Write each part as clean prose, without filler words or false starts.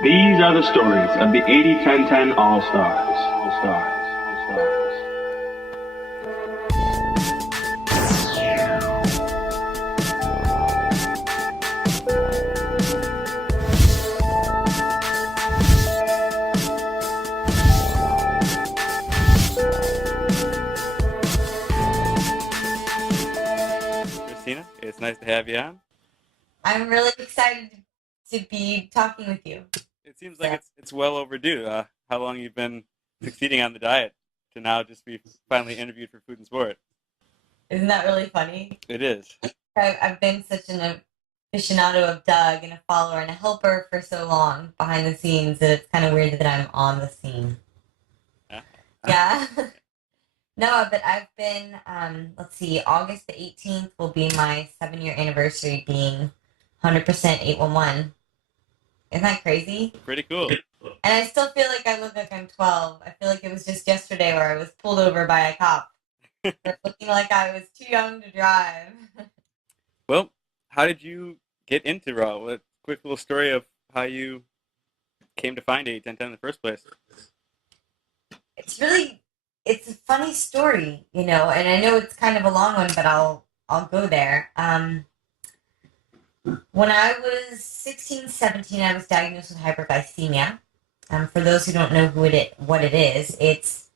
These are the stories of the 80-10-10 All-Stars. All-Stars. All-Stars. Christina, it's nice to have you on. I'm really excited to be talking with you. It seems like So, it's well overdue. How long you've been succeeding on the diet to now just be finally interviewed for Food and Sport? isn't that really funny? It is. I've been such an aficionado of Doug and a follower and a helper for so long behind the scenes that it's kind of weird that I'm on the scene. Yeah. Yeah. No, but I've been, let's see, August the 18th will be my 7-year anniversary being 100% 811. Isn't that crazy? Pretty cool. And I still feel like I look like I'm 12. I feel like it was just yesterday where I was pulled over by a cop for looking like I was too young to drive. Well, how did you get into Raw? What quick little story of how you came to find 81010 in the first place? It's really, it's a funny story, and I know it's kind of a long one, but I'll go there. When I was 16, 17, I was diagnosed with hyperglycemia. For those who don't know what it is, it's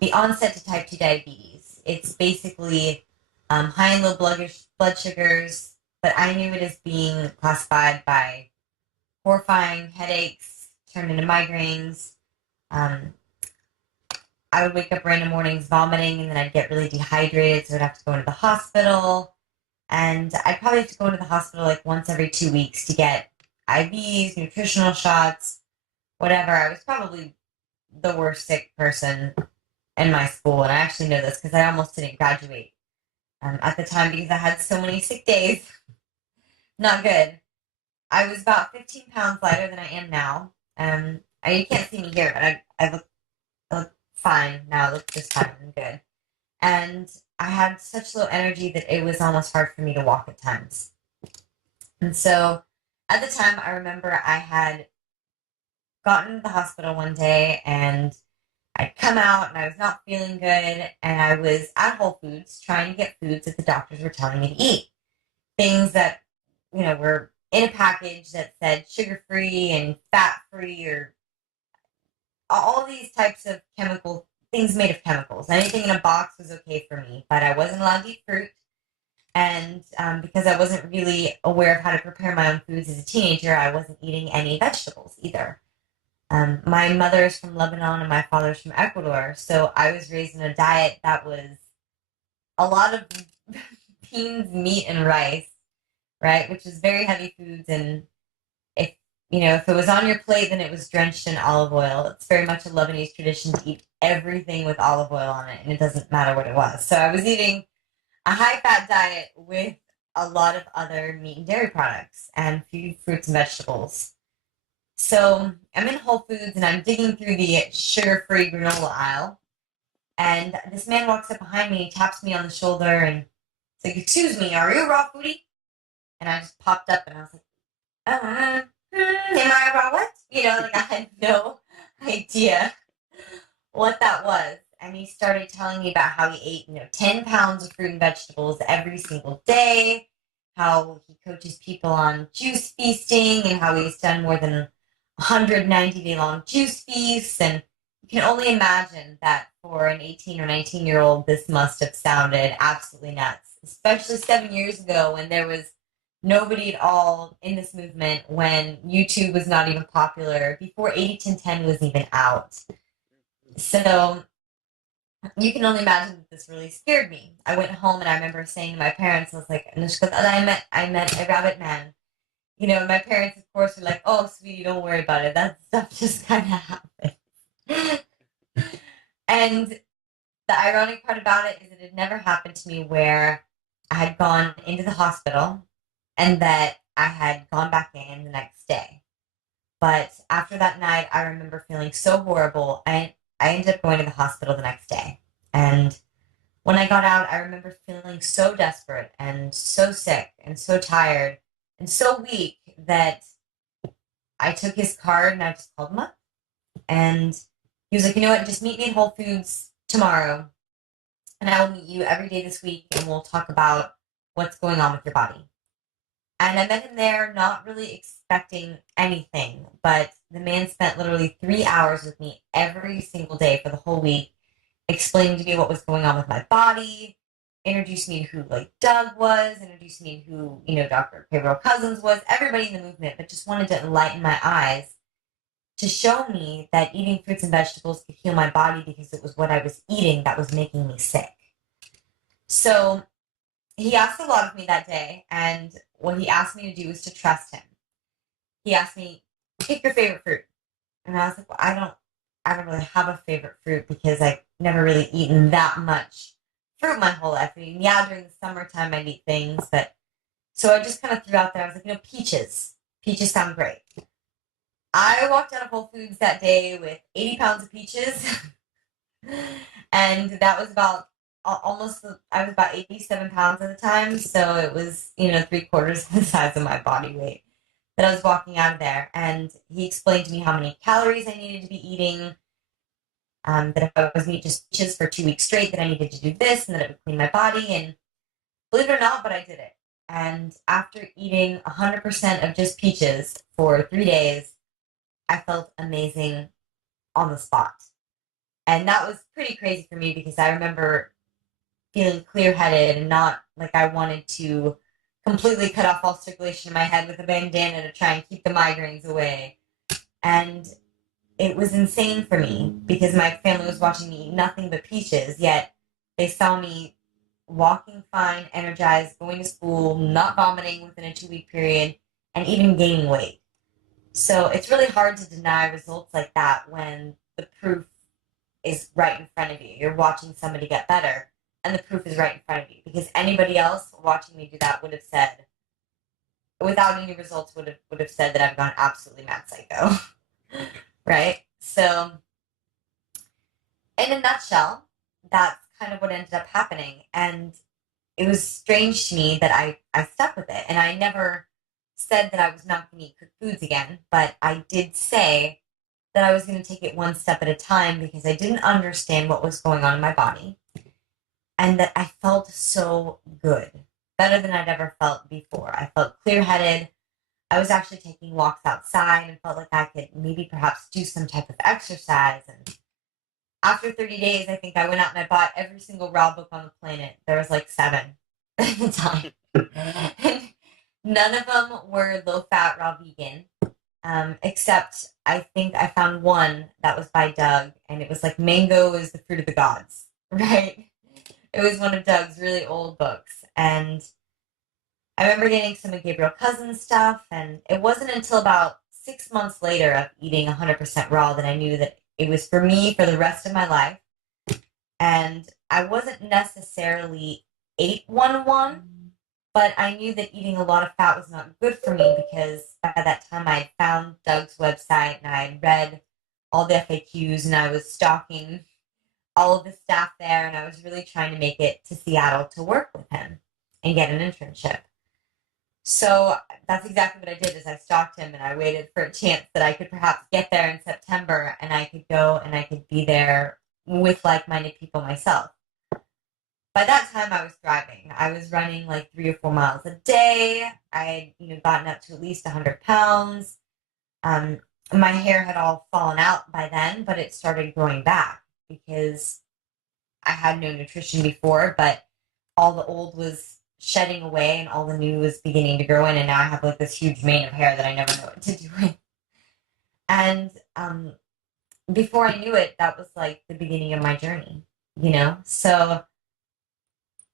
the onset to type 2 diabetes. It's basically high and low blood sugars, but I knew it as being classified by horrifying headaches, turned into migraines. Um, I would wake up random mornings vomiting, and then I'd get really dehydrated, so I'd have to go into the hospital. And I'd probably have to go into the hospital like once every 2 weeks to get IVs, nutritional shots, whatever. I was probably the worst sick person in my school, and I actually know this because I almost didn't graduate at the time because I had so many sick days. Not good. I was about 15 pounds lighter than I am now. You can't see me here, but I look fine now. I look just fine and good. And I had such low energy that it was almost hard for me to walk at times. And so at the time, I remember I had gotten to the hospital one day and I'd come out and I was not feeling good. And I was at Whole Foods trying to get foods that the doctors were telling me to eat. Things that, were in a package that said sugar free and fat free, or all these types of chemical things made of chemicals. Anything in a box was okay for me, but I wasn't allowed to eat fruit. And because I wasn't really aware of how to prepare my own foods as a teenager, I wasn't eating any vegetables either. My mother is from Lebanon and my father's from Ecuador, so I was raised in a diet that was a lot of beans, meat, and rice, right? Which is very heavy foods, and if it was on your plate, then it was drenched in olive oil. It's very much a Lebanese tradition to eat everything with olive oil on it, and it doesn't matter what it was. So I was eating a high-fat diet with a lot of other meat and dairy products and few fruits and vegetables. So I'm in Whole Foods and I'm digging through the sugar-free granola aisle, and this man walks up behind me, taps me on the shoulder, and he's like, "Excuse me, are you a raw foodie?" And I just popped up and I was like, am I a raw what? Like I had no idea what that was. And he started telling me about how he ate, 10 pounds of fruit and vegetables every single day, how he coaches people on juice feasting, and how he's done more than 190-day long juice feasts. And you can only imagine that for an 18 or 19-year-old, this must have sounded absolutely nuts, especially 7 years ago when there was nobody at all in this movement, when YouTube was not even popular, before 80-10-10 was even out. So you can only imagine that this really scared me. I went home and I remember saying to my parents, I was like, "Anushka, I met a rabbit man." And my parents, of course, were like, "Oh, sweetie, don't worry about it. That stuff just kind of happened." And the ironic part about it is that it never happened to me where I had gone into the hospital and that I had gone back in the next day. But after that night, I remember feeling so horrible. I ended up going to the hospital the next day. And when I got out, I remember feeling so desperate and so sick and so tired and so weak that I took his card and I just called him up. And he was like, you know what, just meet me at Whole Foods tomorrow. And I will meet you every day this week and we'll talk about what's going on with your body. And I met him there, not really expecting anything, but the man spent literally 3 hours with me every single day for the whole week, explaining to me what was going on with my body, introduced me to who like Doug was, introduced me to who, Dr. Gabriel Cousins was, everybody in the movement, but just wanted to enlighten my eyes to show me that eating fruits and vegetables could heal my body because it was what I was eating that was making me sick. So he asked a lot of me that day, and what he asked me to do was to trust him. He asked me, pick your favorite fruit. And I was like, well, I don't really have a favorite fruit because I've never really eaten that much fruit my whole life. I mean, yeah, during the summertime I'd eat things, but so I just kind of threw out there, I was like, peaches. Peaches sound great. I walked out of Whole Foods that day with 80 pounds of peaches. And that was about I was about 87 pounds at the time. So it was, 3/4 the size of my body weight that I was walking out of there. And he explained to me how many calories I needed to be eating. That if I was eating just peaches for 2 weeks straight, that I needed to do this and that it would clean my body. And believe it or not, but I did it. And after eating 100% of just peaches for 3 days, I felt amazing on the spot. And that was pretty crazy for me because I remember feeling clear-headed and not like I wanted to completely cut off all circulation in my head with a bandana to try and keep the migraines away. And it was insane for me because my family was watching me eat nothing but peaches, yet they saw me walking fine, energized, going to school, not vomiting within a 2-week period, and even gaining weight. So it's really hard to deny results like that when the proof is right in front of you. You're watching somebody get better, and the proof is right in front of you. Because anybody else watching me do that would have said, without any results, would have said that I've gone absolutely mad psycho. Right? So, in a nutshell, that's kind of what ended up happening. And it was strange to me that I stuck with it. And I never said that I was not going to eat cooked foods again, but I did say that I was going to take it one step at a time because I didn't understand what was going on in my body and that I felt so good, better than I'd ever felt before. I felt clear-headed. I was actually taking walks outside and felt like I could maybe perhaps do some type of exercise. And after 30 days, I think I went out and I bought every single raw book on the planet. There was like 7 at the time. And none of them were low-fat, raw vegan, except I think I found one that was by Doug, and it was like mango is the fruit of the gods, right? It was one of Doug's really old books, and I remember getting some of Gabriel Cousins stuff, and it wasn't until about 6 months later of eating 100% raw that I knew that it was for me for the rest of my life, and I wasn't necessarily 811, but I knew that eating a lot of fat was not good for me because by that time I had found Doug's website and I had read all the FAQs and I was stalking all of the staff there and I was really trying to make it to Seattle to work with him and get an internship. So that's exactly what I did is I stalked him and I waited for a chance that I could perhaps get there in September and I could go and I could be there with like-minded people myself. By that time, I was thriving. I was running like 3 or 4 miles a day. I had, gotten up to at least 100 pounds. My hair had all fallen out by then, but it started growing back because I had no nutrition before, but all the old was shedding away and all the new was beginning to grow in, and now I have like this huge mane of hair that I never know what to do with. And before I knew it, that was like the beginning of my journey, So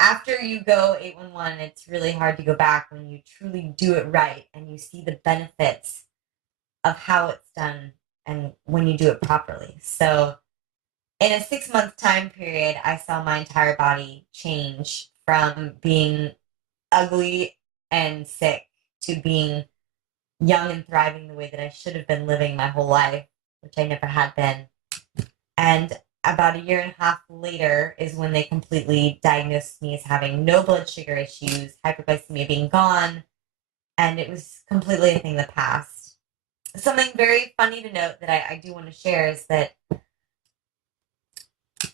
after you go 811, it's really hard to go back when you truly do it right and you see the benefits of how it's done and when you do it properly. So in a 6-month time period, I saw my entire body change from being ugly and sick to being young and thriving the way that I should have been living my whole life, which I never had been. And about 1.5 years later is when they completely diagnosed me as having no blood sugar issues, hyperglycemia being gone, and it was completely a thing of the past. something very funny to note that I do want to share is that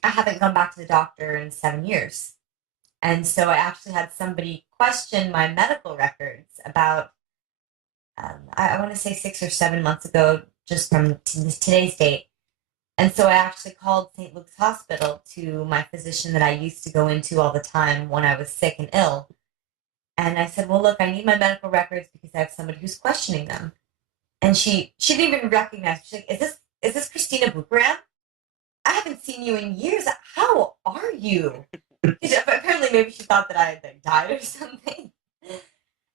I haven't gone back to the doctor in 7 years. And so I actually had somebody question my medical records about, I want to say 6 or 7 months ago, just from today's date. And so I actually called St. Luke's Hospital to my physician that I used to go into all the time when I was sick and ill. And I said, well, look, I need my medical records because I have somebody who's questioning them. And she didn't even recognize me. She's like, is this Christina Bucharam? I haven't seen you in years. How are you? Apparently, maybe she thought that I had like, died or something.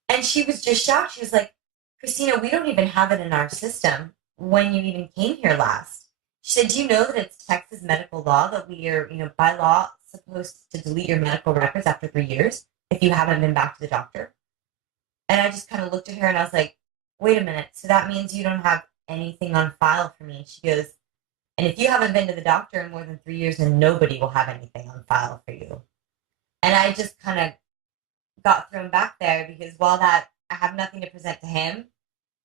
And she was just shocked. She was like, Christina, we don't even have it in our system when you even came here last. She said, do you know that it's Texas medical law that we are, by law, supposed to delete your medical records after 3 years if you haven't been back to the doctor? And I just kind of looked at her and I was like, wait a minute. So that means you don't have anything on file for me. She goes, and if you haven't been to the doctor in more than 3 years, then nobody will have anything on file for you. And I just kind of got thrown back there because while that I have nothing to present to him,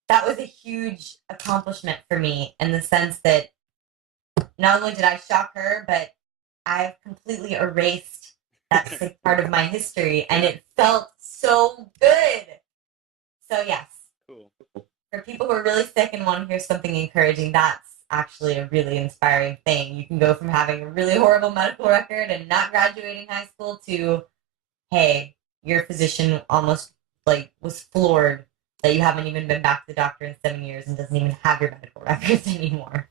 that was a huge accomplishment for me in the sense that not only did I shock her, but I've completely erased that sick part of my history, and it felt so good. So yes, Cool. for people who are really sick and want to hear something encouraging, that's actually a really inspiring thing. You can go from having a really horrible medical record and not graduating high school to, hey, your physician almost was floored that you haven't even been back to the doctor in 7 years and doesn't even have your medical records anymore.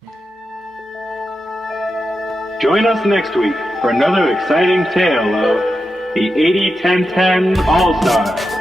Join us next week for another exciting tale of the 80-10-10 All-Stars.